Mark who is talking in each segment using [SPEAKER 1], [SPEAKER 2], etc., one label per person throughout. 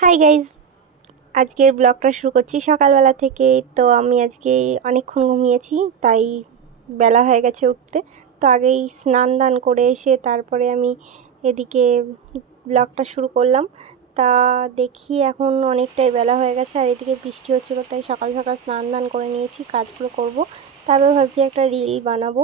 [SPEAKER 1] Hi guys আজকের ব্লগটা শুরু করছি সকালবেলা থেকে তো আমি আজকে অনেকক্ষণ ঘুমিয়েছি, তাই বেলা হয়ে গেছে উঠতে। তো আগেই স্নান দান করে এসে তারপরে আমি এদিকে ব্লগটা শুরু করলাম। তা দেখি এখন অনেকটাই বেলা হয়ে গেছে, আর এদিকে বৃষ্টি হচ্ছিল, তাই সকাল সকাল স্নান দান করে নিয়েছি, কাজগুলো করব। তারপর ভাবছি একটা রিল বানাবো।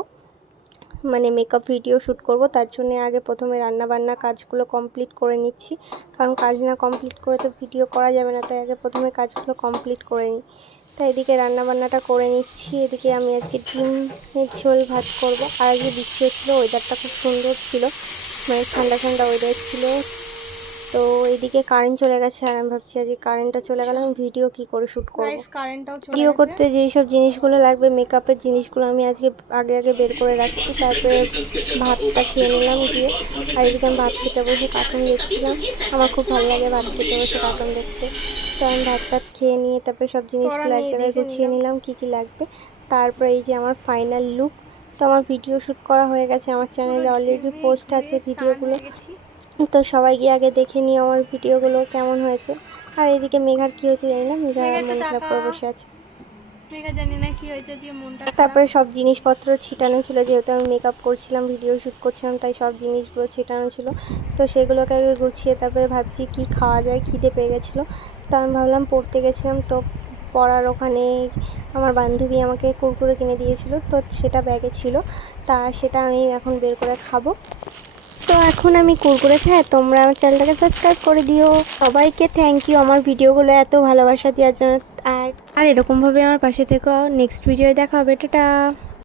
[SPEAKER 1] মানে মেকআপ ভিডিও শ্যুট করব, তার জন্য আগে প্রথমে রান্না বান্না কাজগুলো কমপ্লিট করে নিচ্ছি। কারণ কাজ না কমপ্লিট করে তো ভিডিও করা যাবে না, তাই আগে প্রথমে কাজগুলো কমপ্লিট করে নিই। তাই এদিকে রান্নাবান্নাটা করে নিচ্ছি, এদিকে আমি আজকে ডিমের ঝোল ভাত করব। আর আজকে বৃষ্টি হচ্ছিল ওয়েদারটা খুব সুন্দর ছিল মানে ঠান্ডা ঠান্ডা ওয়েদার ছিল। তো এদিকে কারেন্ট চলে গেছে আর আমি ভাবছি আজকে কারেন্টটা চলে গেলে আমি ভিডিও কি করে শ্যুট করব?
[SPEAKER 2] কারেন্টটাও চলে
[SPEAKER 1] ভিডিও করতে যেই সব জিনিসগুলো লাগবে মেকআপের জিনিসগুলো আমি আজকে আগে আগে বের করে রাখছি তারপরে ভাতটা খেয়ে নিলাম গিয়ে। আর এদিকে আমি ভাত খেতে বসে কার্টুন দেখছিলাম। আমার খুব ভালো লাগে ভাত খেতে বসে কার্টুন দেখতে। তো আমি ভাত টাত খেয়ে নিয়ে তারপরে সব জিনিসগুলো এক জায়গায় গুছিয়ে।
[SPEAKER 2] নিলাম।
[SPEAKER 1] কি কি লাগবে। তারপরে এই যে আমার ফাইনাল লুক তো আমার ভিডিও শ্যুট করা হয়ে গেছে আমার চ্যানেলে অলরেডি পোস্ট আছে ভিডিওগুলো তো সবাই গিয়ে আগে দেখে নিও আমার ভিডিওগুলো কেমন হয়েছে। আর এদিকে মেঘার কি হয়েছে জানি না মেঘা মন খারাপ করে বসে আছে।
[SPEAKER 2] মেঘা জানি না কি হয়েছে যে মনটা
[SPEAKER 1] তারপরে সব জিনিসপত্র ছিটানো ছিল যেহেতু আমি মেকআপ করছিলাম ভিডিও শ্যুট করছিলাম তাই সব জিনিসগুলো ছিটানো ছিল। তো সেগুলোকে আগে গুছিয়ে তারপরে ভাবছি কি খাওয়া যায় খিদে পেয়ে গেছিল। তো আমি ভাবলাম পড়তে গেছিলাম তো পড়ার ওখানে আমার বান্ধবী আমাকে কুরকুরে কিনে দিয়েছিল তো সেটা ব্যাগে ছিল। তা সেটা আমি এখন বের করে খাব। তো এখন আমি কুরকুরে খাই তোমরা আমার চ্যানেলটাকে সাবস্ক্রাইব করে দিও। সবাইকে থ্যাংক ইউ আমার ভিডিওগুলো এত ভালোবাসা দেওয়ার জন্য। আর আর এরকমভাবে আমার পাশে থেকো। নেক্সট ভিডিও দেখা হবে, টাটা।